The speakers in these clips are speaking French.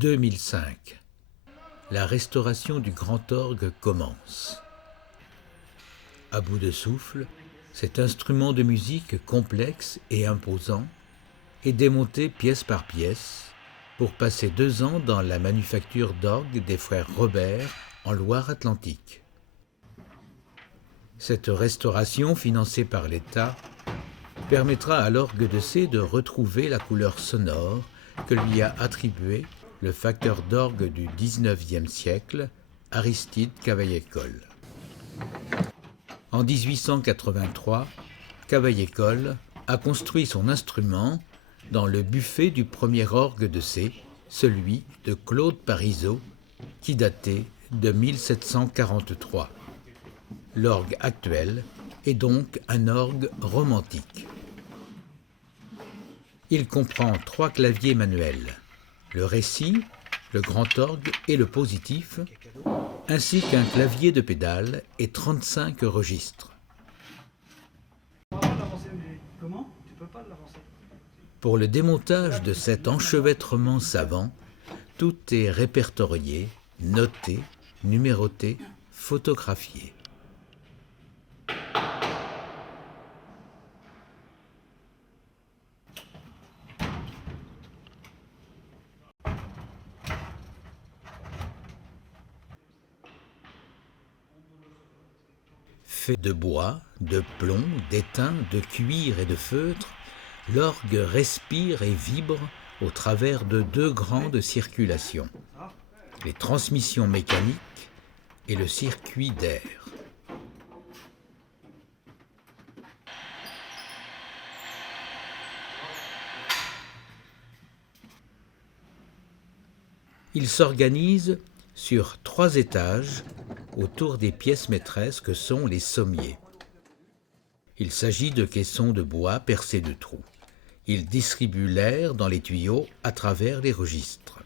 2005. La restauration du grand orgue commence. À bout de souffle, cet instrument de musique complexe et imposant est démonté pièce par pièce pour passer 2 ans dans la manufacture d'orgue des frères Robert en Loire-Atlantique. Cette restauration, financée par l'État, permettra à l'orgue de C de retrouver la couleur sonore que lui a attribuée le facteur d'orgue du XIXe siècle, Aristide Cavaillé-Coll. En 1883, Cavaillé-Coll a construit son instrument dans le buffet du premier orgue de C, celui de Claude Parisot, qui datait de 1743. L'orgue actuel est donc un orgue romantique. Il comprend 3 claviers manuels, le récit, le grand orgue et le positif, ainsi qu'un clavier de pédale et 35 registres. Pour le démontage de cet enchevêtrement savant, tout est répertorié, noté, numéroté, photographié. Fait de bois, de plomb, d'étain, de cuir et de feutre, l'orgue respire et vibre au travers de 2 grandes circulations, les transmissions mécaniques et le circuit d'air. Il s'organise sur 3 étages autour des pièces maîtresses que sont les sommiers. Il s'agit de caissons de bois percés de trous. Il distribue l'air dans les tuyaux à travers les registres.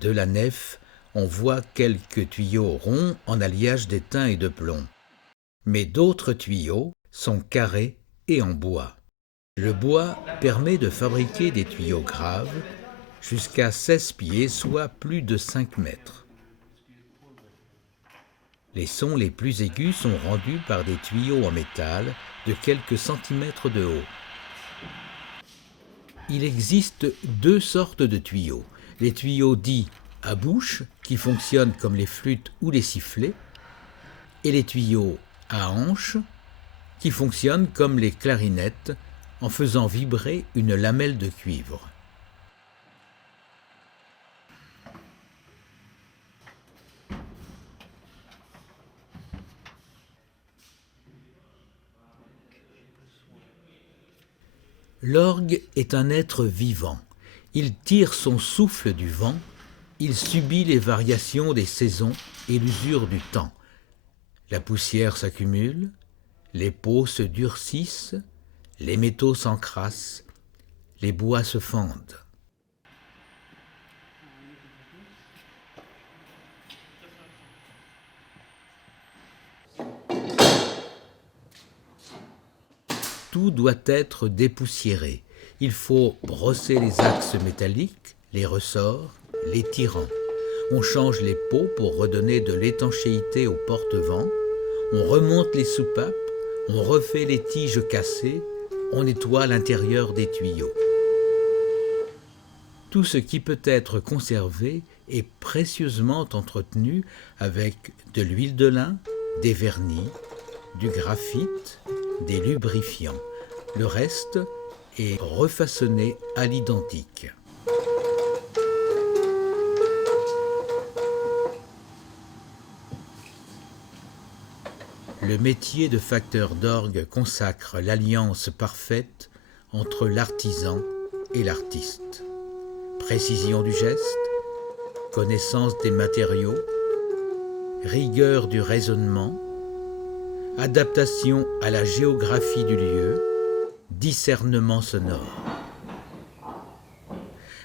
De la nef, on voit quelques tuyaux ronds en alliage d'étain et de plomb. Mais d'autres tuyaux sont carrés et en bois. Le bois permet de fabriquer des tuyaux graves jusqu'à 16 pieds, soit plus de 5 mètres. Les sons les plus aigus sont rendus par des tuyaux en métal de quelques centimètres de haut. Il existe 2 sortes de tuyaux. Les tuyaux dits à bouche, qui fonctionnent comme les flûtes ou les sifflets, et les tuyaux à hanche, qui fonctionnent comme les clarinettes, en faisant vibrer une lamelle de cuivre. L'orgue est un être vivant. Il tire son souffle du vent, il subit les variations des saisons et l'usure du temps. La poussière s'accumule, les peaux se durcissent, les métaux s'encrassent, les bois se fendent. Tout doit être dépoussiéré. Il faut brosser les axes métalliques, les ressorts, les tirants. On change les peaux pour redonner de l'étanchéité aux porte-vents. On remonte les soupapes, on refait les tiges cassées, on nettoie l'intérieur des tuyaux. Tout ce qui peut être conservé est précieusement entretenu avec de l'huile de lin, des vernis, du graphite, des lubrifiants. Le reste est refaçonné à l'identique. Le métier de facteur d'orgue consacre l'alliance parfaite entre l'artisan et l'artiste. Précision du geste, connaissance des matériaux, rigueur du raisonnement, adaptation à la géographie du lieu, discernement sonore.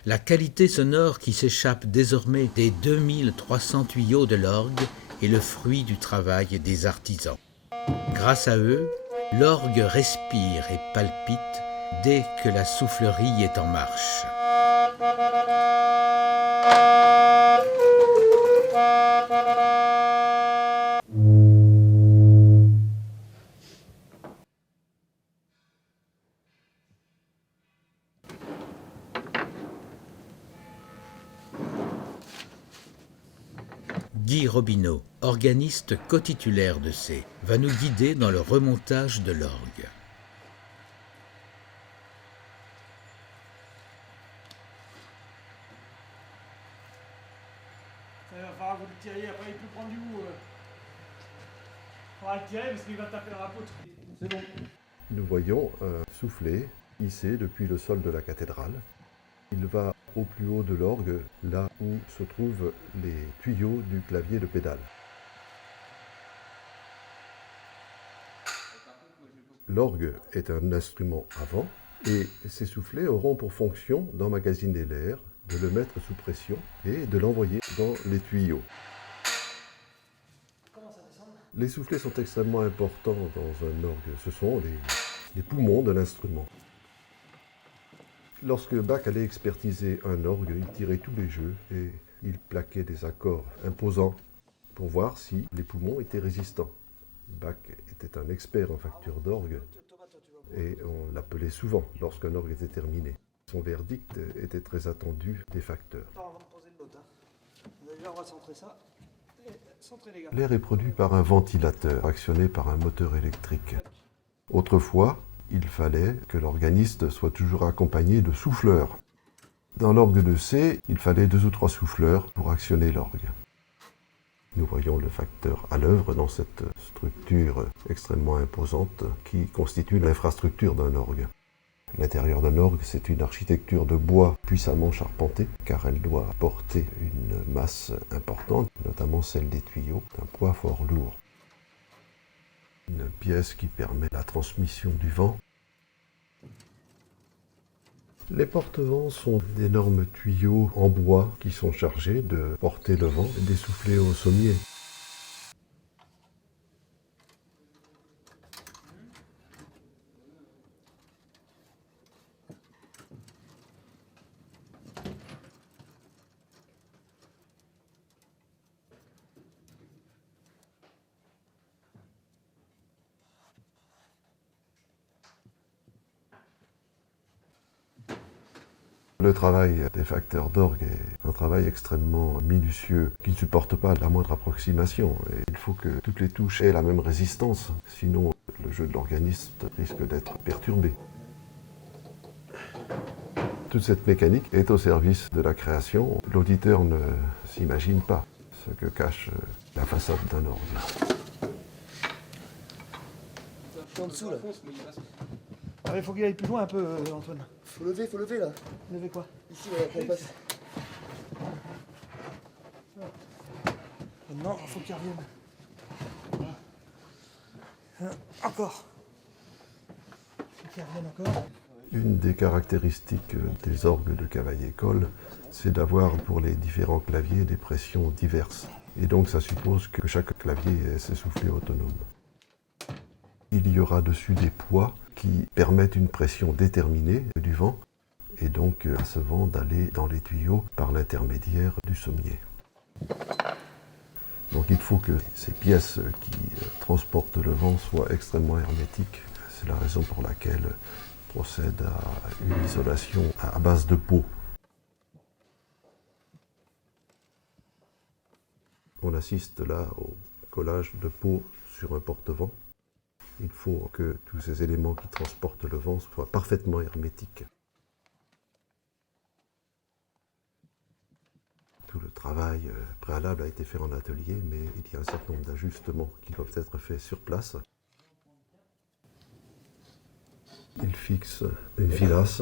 La qualité sonore qui s'échappe désormais des 2300 tuyaux de l'orgue est le fruit du travail des artisans. Grâce à eux, L'orgue respire et palpite dès que la soufflerie est en marche. Guy Robineau, organiste cotitulaire de C, va nous guider dans le remontage de l'orgue. Il va falloir que vous le tiriez, après il peut prendre du bout. Il faudra le tirer parce qu'il va taper dans la poutre. C'est bon. Nous voyons un soufflet hissé depuis le sol de la cathédrale. Il va au plus haut de l'orgue, là où se trouvent les tuyaux du clavier de pédale. L'orgue est un instrument à vent et ces soufflets auront pour fonction d'emmagasiner l'air, de le mettre sous pression et de l'envoyer dans les tuyaux. Les soufflets sont extrêmement importants dans un orgue. Ce sont les poumons de l'instrument. Lorsque Bach allait expertiser un orgue, il tirait tous les jeux et il plaquait des accords imposants pour voir si les poumons étaient résistants. Bach était un expert en facture d'orgue et on l'appelait souvent lorsqu'un orgue était terminé. Son verdict était très attendu des facteurs. Déjà, on va centrer ça. Centrer les gars. L'air est produit par un ventilateur actionné par un moteur électrique. Autrefois, il fallait que l'organiste soit toujours accompagné de souffleurs. Dans l'orgue de C, il fallait 2 ou 3 souffleurs pour actionner l'orgue. Nous voyons le facteur à l'œuvre dans cette structure extrêmement imposante qui constitue l'infrastructure d'un orgue. L'intérieur d'un orgue, c'est une architecture de bois puissamment charpentée, car elle doit porter une masse importante, notamment celle des tuyaux, un poids fort lourd. Une pièce qui permet la transmission du vent. Les porte-vents sont d'énormes tuyaux en bois qui sont chargés de porter le vent et d'essouffler au sommier. Le travail des facteurs d'orgue est un travail extrêmement minutieux qui ne supporte pas la moindre approximation. Et il faut que toutes les touches aient la même résistance, sinon le jeu de l'organiste risque d'être perturbé. Toute cette mécanique est au service de la création. L'auditeur ne s'imagine pas ce que cache la façade d'un orgue. En dessous là. Ah, il faut qu'il aille plus loin un peu, Antoine. Faut lever là. Lever quoi? Ici, là, quand il passe. Maintenant, il faut qu'il revienne. Encore. Il faut qu'il revienne encore. Une des caractéristiques des orgues de Cavaillé-Coll, c'est d'avoir pour les différents claviers des pressions diverses. Et donc ça suppose que chaque clavier ait ses soufflets autonomes. Il y aura dessus des poids qui permettent une pression déterminée du vent, et donc à ce vent d'aller dans les tuyaux par l'intermédiaire du sommier. Donc il faut que ces pièces qui transportent le vent soient extrêmement hermétiques. C'est la raison pour laquelle on procède à une isolation à base de peau. On assiste là au collage de peau sur un porte-vent. Il faut que tous ces éléments qui transportent le vent soient parfaitement hermétiques. Tout le travail préalable a été fait en atelier, mais il y a un certain nombre d'ajustements qui doivent être faits sur place. Il fixe une filasse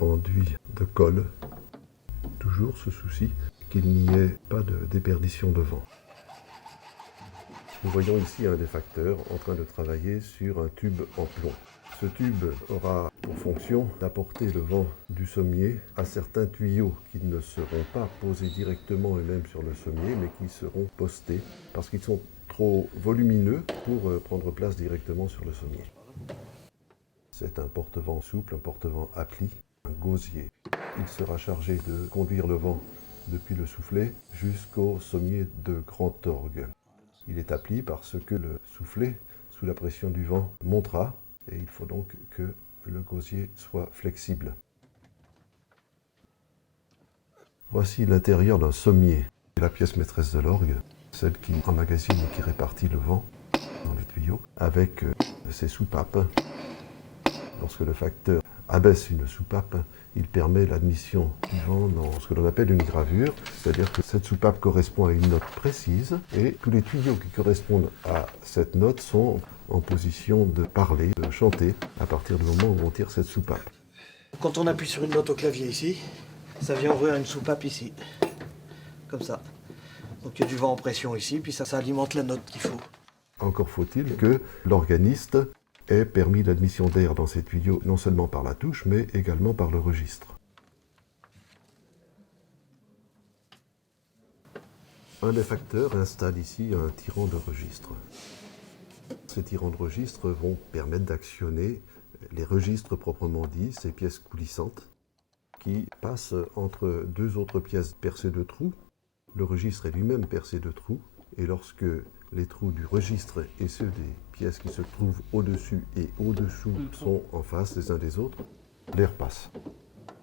enduite de colle, toujours ce souci qu'il n'y ait pas de déperdition de vent. Nous voyons ici un des facteurs en train de travailler sur un tube en plomb. Ce tube aura pour fonction d'apporter le vent du sommier à certains tuyaux qui ne seront pas posés directement eux-mêmes sur le sommier, mais qui seront postés parce qu'ils sont trop volumineux pour prendre place directement sur le sommier. C'est un porte-vent souple, un porte-vent à plis, un gosier. Il sera chargé de conduire le vent depuis le soufflet jusqu'au sommier de grand orgue. Il est à plis parce que le soufflet, sous la pression du vent, montera et il faut donc que le gosier soit flexible. Voici l'intérieur d'un sommier, la pièce maîtresse de l'orgue, celle qui emmagasine et qui répartit le vent dans les tuyaux, avec ses soupapes. Lorsque le facteur abaisse une soupape, il permet l'admission du vent dans ce que l'on appelle une gravure, c'est-à-dire que cette soupape correspond à une note précise et tous les tuyaux qui correspondent à cette note sont en position de parler, de chanter, à partir du moment où on tire cette soupape. Quand on appuie sur une note au clavier ici, ça vient ouvrir une soupape ici. Comme ça. Donc il y a du vent en pression ici, puis ça alimente la note qu'il faut. Encore faut-il que l'organiste ait permis l'admission d'air dans ces tuyaux, non seulement par la touche, mais également par le registre. Un des facteurs installe ici un tirant de registre. Ces tirants de registre vont permettre d'actionner les registres proprement dits, ces pièces coulissantes, qui passent entre deux autres pièces percées de trous. Le registre est lui-même percé de trous, et lorsque les trous du registre et ceux des pièces qui se trouvent au-dessus et au-dessous sont en face les uns des autres, l'air passe.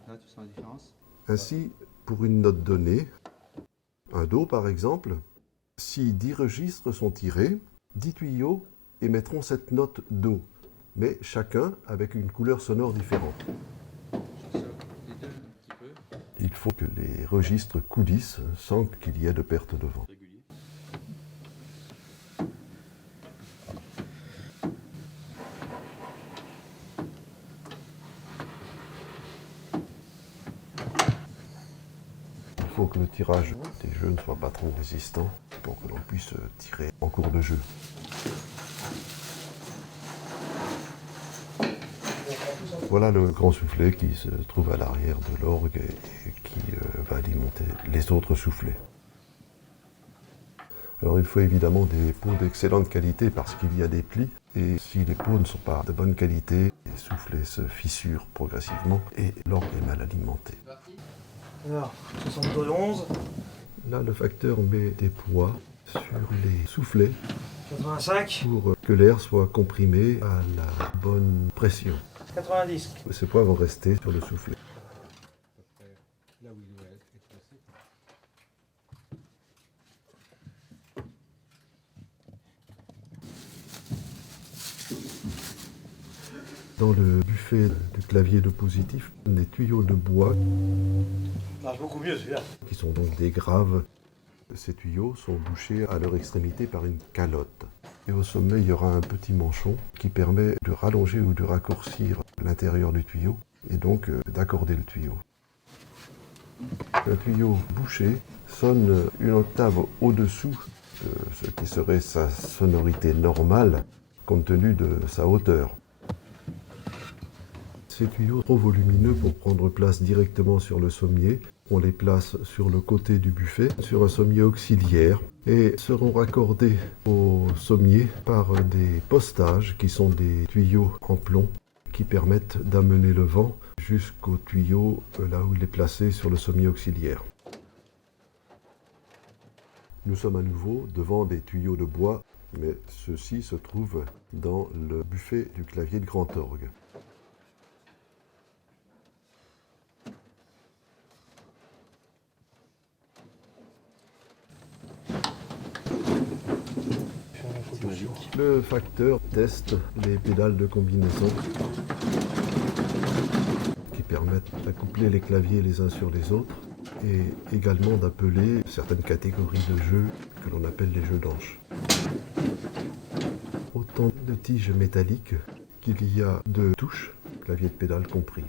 Là, tu sens la différence? Ainsi, pour une note donnée, un Do par exemple, si 10 registres sont tirés, 10 tuyaux émettront cette note Do, mais chacun avec une couleur sonore différente. Il faut que les registres coulissent sans qu'il y ait de perte de vent. Il faut que le tirage des jeux ne soit pas trop résistant pour que l'on puisse tirer en cours de jeu. Voilà le grand soufflet qui se trouve à l'arrière de l'orgue et qui va alimenter les autres soufflets. Alors il faut évidemment des pots d'excellente qualité parce qu'il y a des plis et si les pots ne sont pas de bonne qualité, les soufflets se fissurent progressivement et l'orgue est mal alimenté. Alors, 71, Là le facteur met des poids sur les soufflets 85, pour que l'air soit comprimé à la bonne pression. 90. Ces poids vont rester sur le soufflet. Là où il doit être expressé. Dans le buffet du clavier de positif, des tuyaux de bois Marche beaucoup mieux celui-là. qui sont donc des graves. Ces tuyaux sont bouchés à leur extrémité par une calotte. Et au sommet, il y aura un petit manchon qui permet de rallonger ou de raccourcir l'intérieur du tuyau et donc d'accorder le tuyau. Un tuyau bouché sonne une octave au-dessous de ce qui serait sa sonorité normale compte tenu de sa hauteur. Ces tuyaux trop volumineux pour prendre place directement sur le sommier, on les place sur le côté du buffet, sur un sommier auxiliaire, et seront raccordés au sommier par des postages qui sont des tuyaux en plomb qui permettent d'amener le vent jusqu'au tuyau là où il est placé sur le sommier auxiliaire. Nous sommes à nouveau devant des tuyaux de bois, mais ceux-ci se trouvent dans le buffet du clavier de grand orgue. Le facteur teste les pédales de combinaison qui permettent d'accoupler les claviers les uns sur les autres et également d'appeler certaines catégories de jeux que l'on appelle les jeux d'anches. Autant de tiges métalliques qu'il y a de touches, clavier de pédale compris.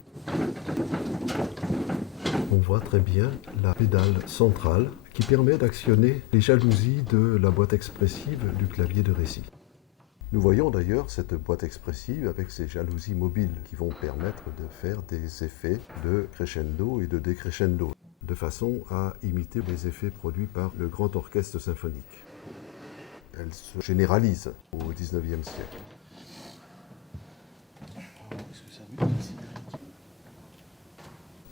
On voit très bien la pédale centrale qui permet d'actionner les jalousies de la boîte expressive du clavier de récit. Nous voyons d'ailleurs cette boîte expressive avec ses jalousies mobiles qui vont permettre de faire des effets de crescendo et de décrescendo, de façon à imiter les effets produits par le grand orchestre symphonique. Elle se généralise au XIXe siècle. Est-ce que ça bute?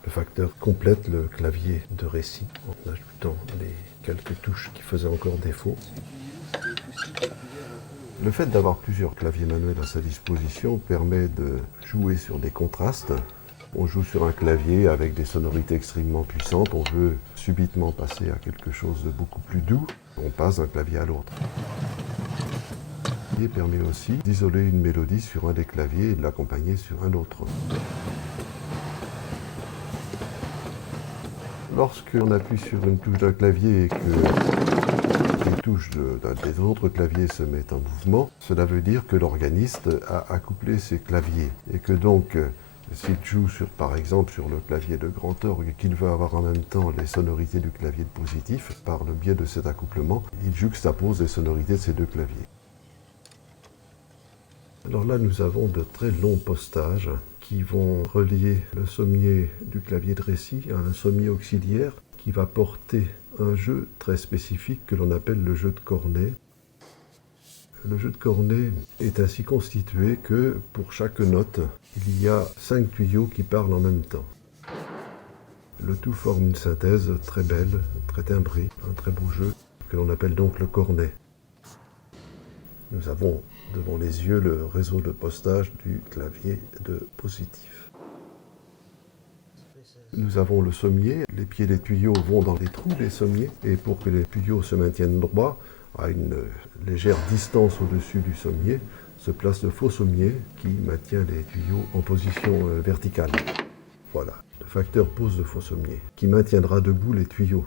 Le facteur complète le clavier de récit en ajoutant les quelques touches qui faisaient encore défaut. Le fait d'avoir plusieurs claviers manuels à sa disposition permet de jouer sur des contrastes. On joue sur un clavier avec des sonorités extrêmement puissantes, on veut subitement passer à quelque chose de beaucoup plus doux, on passe d'un clavier à l'autre. Il permet aussi d'isoler une mélodie sur un des claviers et de l'accompagner sur un autre. Lorsqu'on appuie sur une touche d'un clavier et que les touches des autres claviers se mettent en mouvement, cela veut dire que l'organiste a accouplé ses claviers et que donc, s'il joue par exemple sur le clavier de grand orgue et qu'il veut avoir en même temps les sonorités du clavier de positif, par le biais de cet accouplement, il juxtapose les sonorités de ces deux claviers. Alors là, nous avons de très longs postages qui vont relier le sommier du clavier de récit à un sommier auxiliaire qui va porter un jeu très spécifique que l'on appelle le jeu de cornet. Le jeu de cornet est ainsi constitué que pour chaque note, il y a 5 tuyaux qui parlent en même temps. Le tout forme une synthèse très belle, très timbrée, un très beau jeu que l'on appelle donc le cornet. Nous avons devant les yeux le réseau de postage du clavier de positif. Nous avons le sommier, les pieds des tuyaux vont dans les trous des sommiers et pour que les tuyaux se maintiennent droits, à une légère distance au-dessus du sommier, se place le faux sommier qui maintient les tuyaux en position verticale. Voilà, le facteur pose le faux sommier qui maintiendra debout les tuyaux.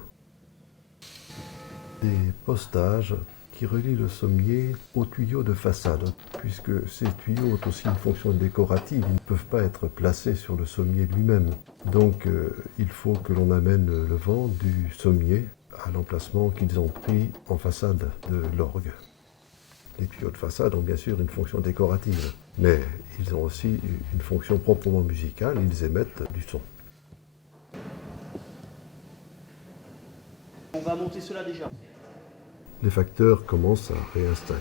Des postages qui relie le sommier aux tuyaux de façade, puisque ces tuyaux ont aussi une fonction décorative, ils ne peuvent pas être placés sur le sommier lui-même. Donc il faut que l'on amène le vent du sommier à l'emplacement qu'ils ont pris en façade de l'orgue. Les tuyaux de façade ont bien sûr une fonction décorative, mais ils ont aussi une fonction proprement musicale, ils émettent du son. On va monter cela déjà. Les facteurs commencent à réinstaller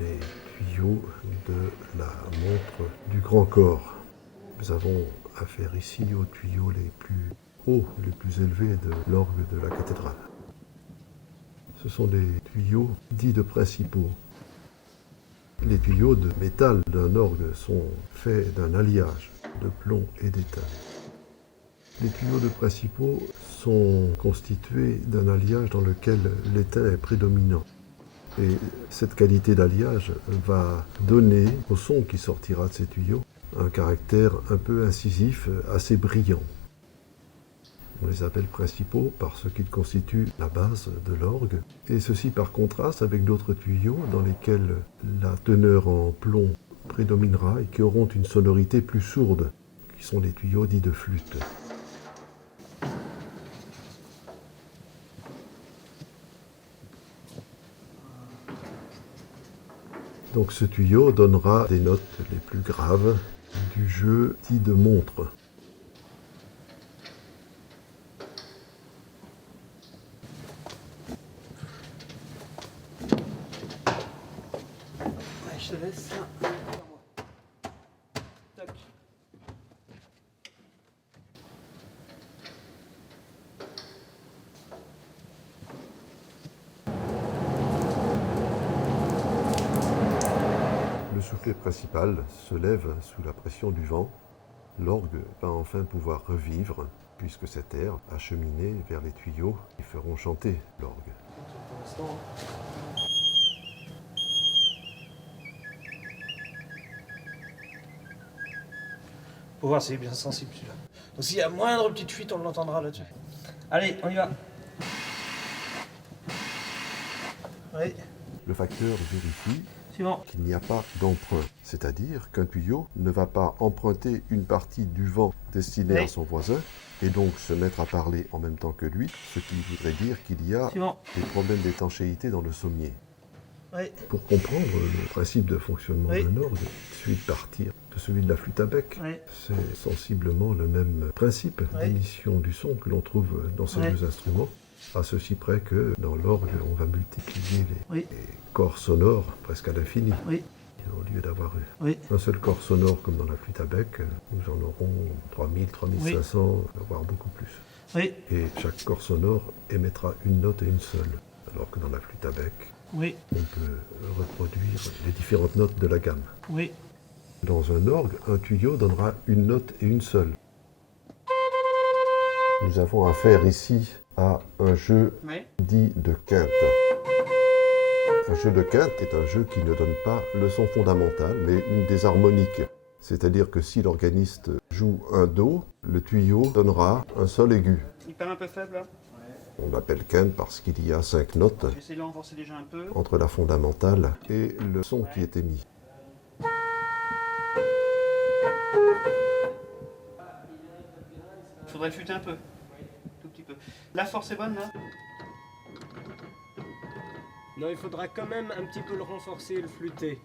les tuyaux de la montre du grand corps. Nous avons affaire ici aux tuyaux les plus hauts, les plus élevés de l'orgue de la cathédrale. Ce sont des tuyaux dits de principaux. Les tuyaux de métal d'un orgue sont faits d'un alliage de plomb et d'étain. Les tuyaux de principaux sont constitués d'un alliage dans lequel l'étain est prédominant. Et cette qualité d'alliage va donner au son qui sortira de ces tuyaux un caractère un peu incisif, assez brillant. On les appelle principaux parce qu'ils constituent la base de l'orgue, et ceci par contraste avec d'autres tuyaux dans lesquels la teneur en plomb prédominera et qui auront une sonorité plus sourde, qui sont les tuyaux dits de flûte. Donc ce tuyau donnera des notes les plus graves du jeu dit de montre. Ouais, je te laisse ça. Tac. Le soufflet principal se lève sous la pression du vent. L'orgue va enfin pouvoir revivre, puisque cet air a cheminé vers les tuyaux qui feront chanter l'orgue. Pour l'instant. Faut voir, c'est bien sensible celui-là. Donc s'il y a moindre petite fuite, on l'entendra là-dessus. Allez, on y va. Oui, Le facteur vérifie suivant. qu'il n'y a pas d'emprunt, c'est-à-dire qu'un tuyau ne va pas emprunter une partie du vent destiné à son voisin et donc se mettre à parler en même temps que lui, ce qui voudrait dire qu'il y a Suivant. des problèmes d'étanchéité dans le sommier. Oui, Pour comprendre le principe de fonctionnement Oui. d'un orgue, il suffit de partir de celui de la flûte à bec. oui, C'est sensiblement le même principe Oui. d'émission du son que l'on trouve dans ces Oui. deux instruments, à ceci près que dans l'orgue, on va multiplier Oui. les corps sonores presque à l'infini. oui. au lieu d'avoir Oui. un seul corps sonore comme dans la flûte à bec, nous en aurons 3000, 3500, voire beaucoup plus. Oui, Et chaque corps sonore émettra une note et une seule, alors que dans la flûte à bec, oui, on peut reproduire les différentes notes de la gamme. oui. Dans un orgue, un tuyau donnera une note et une seule. Nous avons affaire ici à un jeu Oui. dit de quinte. Un jeu de quinte est un jeu qui ne donne pas le son fondamental, mais une des harmoniques. C'est-à-dire que si l'organiste joue un Do, le tuyau donnera un sol aigu. Il perd un peu faible là. On l'appelle quinte parce qu'il y a 5 notes J'essaie de l'enforcer déjà un peu. entre la fondamentale et le son qui est émis. Il faudrait le flûter un peu. Tout petit peu. La force est bonne là. Non, il faudra quand même un petit peu le renforcer et le flûter.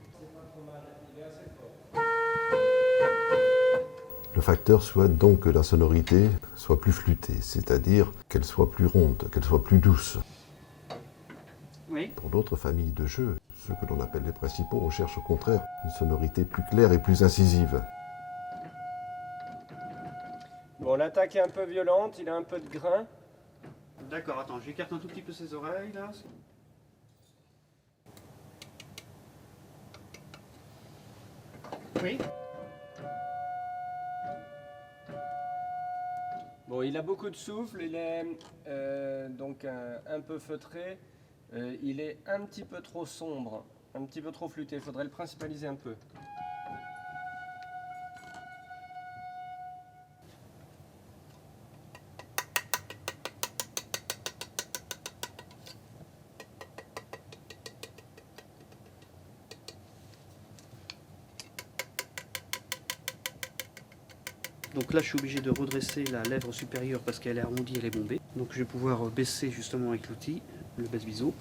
Le facteur souhaite donc que la sonorité soit plus flûtée, c'est-à-dire qu'elle soit plus ronde, qu'elle soit plus douce. Oui. Pour d'autres familles de jeux, ceux que l'on appelle les principaux, on cherche au contraire une sonorité plus claire et plus incisive. Bon, l'attaque est un peu violente, il a un peu de grain. D'accord, attends, j'écarte un tout petit peu ses oreilles là. Oui. Bon, il a beaucoup de souffle, il est donc un peu feutré. Il est un petit peu trop sombre, un petit peu trop flûté. Il faudrait le principaliser un peu. Donc là, je suis obligé de redresser la lèvre supérieure parce qu'elle est arrondie, elle est bombée. Donc je vais pouvoir baisser justement avec l'outil, le basse-biseau.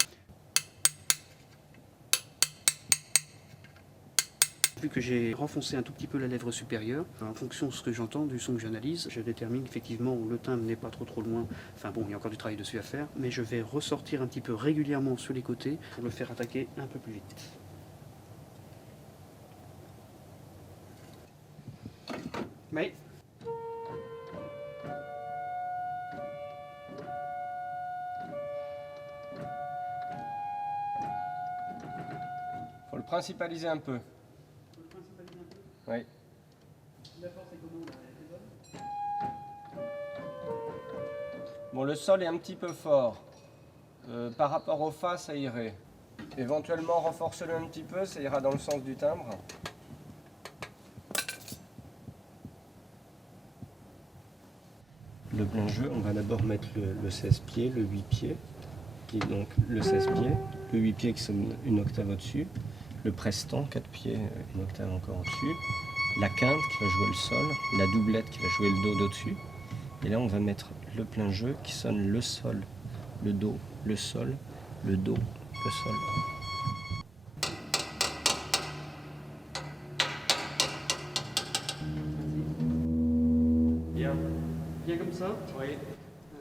Vu que j'ai renfoncé un tout petit peu la lèvre supérieure, en fonction de ce que j'entends, du son que j'analyse, je détermine effectivement où le timbre n'est pas trop loin. Enfin bon, il y a encore du travail dessus à faire, mais je vais ressortir un petit peu régulièrement sur les côtés pour le faire attaquer un peu plus vite. Mais Faut le principaliser un peu. Oui. Bon, le sol est un petit peu fort. Par rapport au Fa, ça irait. Éventuellement, renforce-le un petit peu, ça ira dans le sens du timbre. Le plein jeu, on va d'abord mettre le 16 pieds, le 8 pieds, qui est donc le 16 pieds, le 8 pieds qui sonne une octave au-dessus, le prestant, 4 pieds, une octave encore au-dessus, la quinte qui va jouer le sol, la doublette qui va jouer le do d'au-dessus. Et là, on va mettre le plein jeu qui sonne le sol, le do, le sol, le do, le sol. bien, bien comme ça. Oui.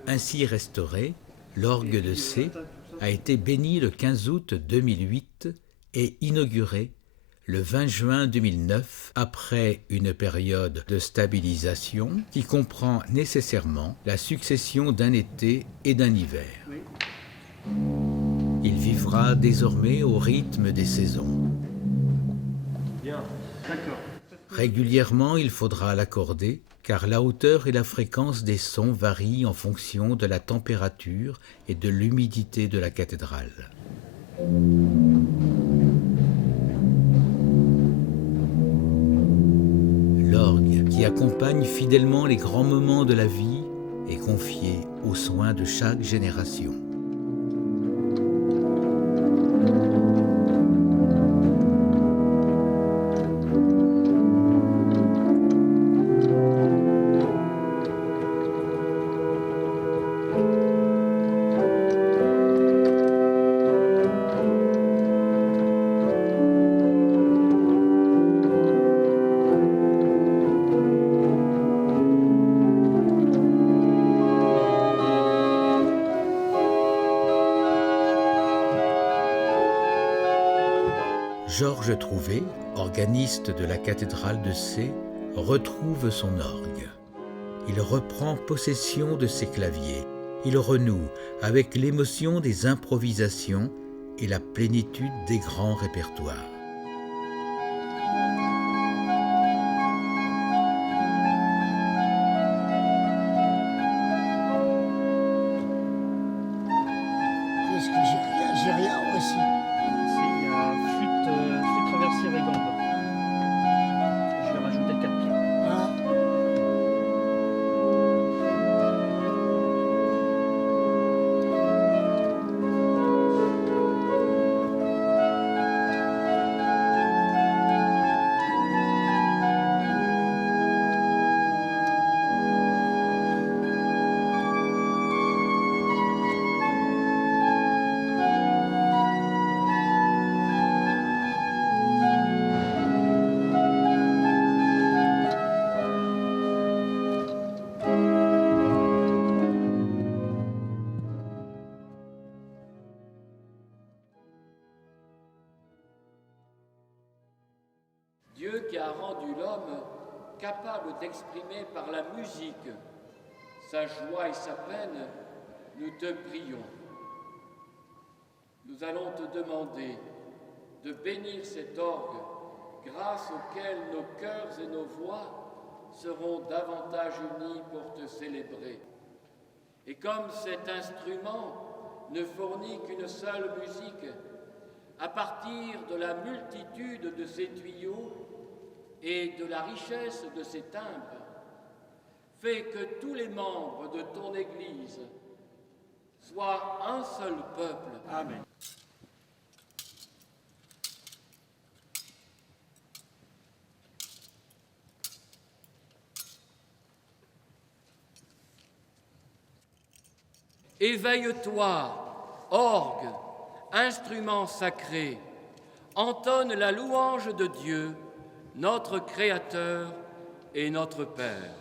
Ainsi restauré, l'orgue de C a été béni le 15 août 2008 et inauguré le 20 juin 2009 après une période de stabilisation qui comprend nécessairement la succession d'un été et d'un hiver. Il vivra désormais au rythme des saisons. Bien. D'accord. Régulièrement, il faudra l'accorder car la hauteur et la fréquence des sons varient en fonction de la température et de l'humidité de la cathédrale. L'orgue, qui accompagne fidèlement les grands moments de la vie, est confié aux soins de chaque génération. Georges Trouvé, organiste de la cathédrale de Sées, retrouve son orgue. Il reprend possession de ses claviers. Il renoue avec l'émotion des improvisations et la plénitude des grands répertoires. Qu'est-ce que j'ai rien aussi. Ici, il y a flûte traversière et gambe. Je vais rajouter le 4 pieds. Hein? Dieu qui a rendu l'homme capable d'exprimer par la musique sa joie et sa peine, nous te prions. Nous allons te demander de bénir cet orgue grâce auquel nos cœurs et nos voix seront davantage unis pour te célébrer. Et comme cet instrument ne fournit qu'une seule musique, à partir de la multitude de ses tuyaux et de la richesse de ses timbres, fais que tous les membres de ton Église soient un seul peuple. Amen. Éveille-toi, orgue, instrument sacré, entonne la louange de Dieu, notre Créateur et notre Père.